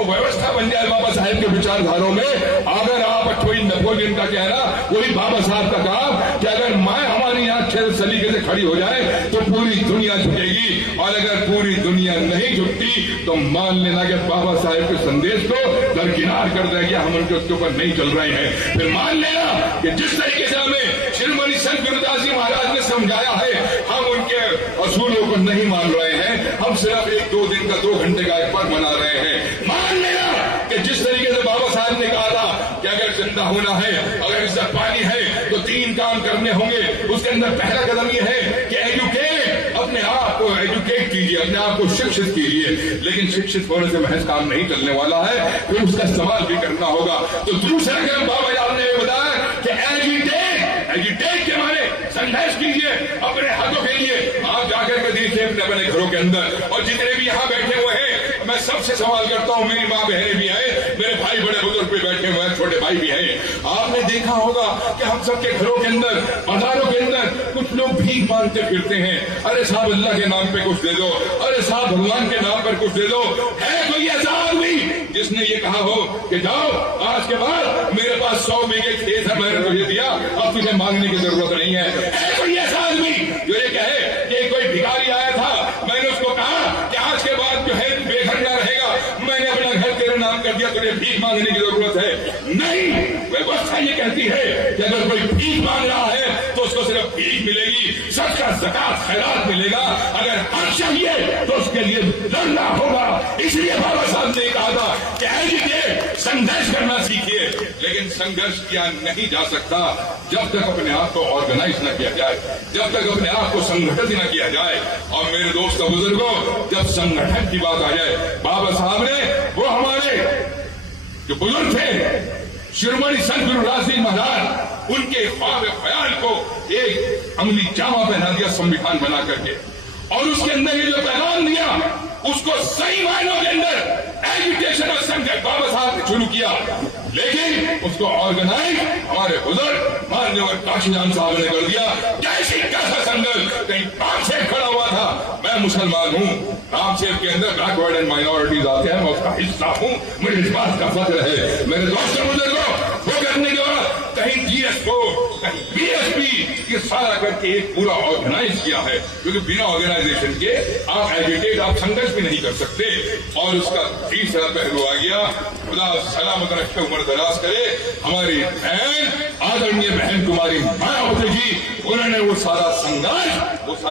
वो व्यवस्था बन जाए बाबा साहेब के विचारधारों में। अगर आप वही नेपोलियन का कहना, वही बाबा साहब का कहा कि अगर माँ हमारी यहाँ अच्छे सलीके से खड़ी हो जाए तो पूरी दुनिया झुकेगी, और अगर पूरी दुनिया नहीं झुकती तो मान लेना कि बाबा साहेब के संदेश को दरकिनार कर देंगे, हम उनके उसके ऊपर नहीं चल रहे हैं। फिर मान लेना कि जिस तरीके से हमें श्रीमणि संत गुरुदास जी महाराज ने समझाया है, हम उनके असूलों को नहीं मान रहे हैं, हम सिर्फ 1-2 दिन का 2 घंटे का एक पर्व मना रहे हैं। मान लेना कि जिस तरीके से बाबा साहब ने कहा था कि अगर जिंदा होना है, अगर इसका पानी है तो 3 काम करने होंगे। उसके अंदर पहला कदम यह है कि एजुकेट, अपने आप को एजुकेट कीजिए, अपने आप को शिक्षित कीजिए। लेकिन शिक्षित होने से महज काम नहीं चलने वाला है, फिर उसका इस्तेमाल भी करना होगा। तो दूसरा कदम बाबा साहब ने बताया कि एजुटेट, एजुटेट के माने संघर्ष कीजिए अपने हकों के लिए। आप जाकर के देखिए अपने अपने घरों के अंदर, और जितने भी यहाँ बैठे हुए हैं मैं सबसे सवाल करता हूँ, मेरी माँ बहनें भी हैं, मेरे भाई बड़े बुजुर्ग भी बैठे हुए हैं, छोटे भाई भी हैं। आपने देखा होगा कि हम सबके घरों के अंदर, बाजारों के अंदर कुछ लोग भीख मांगते फिरते हैं। अरे साहब अल्लाह के नाम पे कुछ दे दो, अरे साहब भगवान के नाम पर कुछ दे दो। है कोई ऐसा आदमी जिसने ये कहा हो कि जाओ आज के बाद मेरे पास 100 बीघे खेत है, मैंने तुझे दिया, अब तुझे मांगने की जरूरत नहीं है? है कोई ऐसा आदमी जो ये कहे कि कोई भिखारी आया था, मैंने उसको कहा कि आज के बाद जो है बेघर न रहेगा, मैंने अपना घर तेरे नाम कर दिया, तुझे भीख मांगने की जरूरत है? नहीं, व्यवस्था ये कहती है कि अगर कोई भीख मांग रहा है तो उसको सिर्फ भीख मिलेगी, सदका ज़कात खैरात मिलेगा। अगर हक चाहिए तो उसके लिए लड़ना होगा। इसलिए बाबा साहब ने कहा था कि एजुकेट, संघर्ष करना सीखिए। लेकिन संघर्ष किया नहीं जा सकता जब तक अपने आप को ऑर्गेनाइज न किया जाए, जब तक अपने आप को संगठित न किया जाए। और मेरे दोस्त बुजुर्गों, जब संगठन की बात आ जाए, बाबा साहब ने वो हमारे जो बुजुर्ग थे शिरोमणि संत गुरुदास जी महाराज, उनके ख्वाब ख्याल को एक अमली जामा पहना दिया संविधान बना करके, और उसके अंदर ये जो पैगाम दिया उसको सही मायनों के अंदर एजुकेशन और संघर्ष बाबा साहब ने शुरू किया। लेकिन उसको ऑर्गेनाइज हमारे बुजुर्ग माननीय काशीराम साहब ने कर दिया। जैसे कैसा संघर्ष, कहीं रामसेव खड़ा हुआ था, मैं मुसलमान हूँ, रामसेव के अंदर बैकवर्ड एंड माइनॉरिटीज आते हैं, मैं उसका हिस्सा हूँ, मुझे इस बात का फख्र है। मेरे दोस्तों बुजुर्गों, वो करने के बाद कहीं जीएसओ, कहीं बीएसपी, ये सारा करके एक पूरा ऑर्गेनाइज किया है, क्योंकि बिना ऑर्गेनाइजेशन के आप एजुकेट, आप संघर्ष भी नहीं कर सकते। और उसका तीसरा पहलू आ गया, खुदा सलामत रखे, उम्र दराज करे, हमारी बहन, आदरणीय बहन कुमारी मायावती जी, उन्होंने वो सारा संघर्ष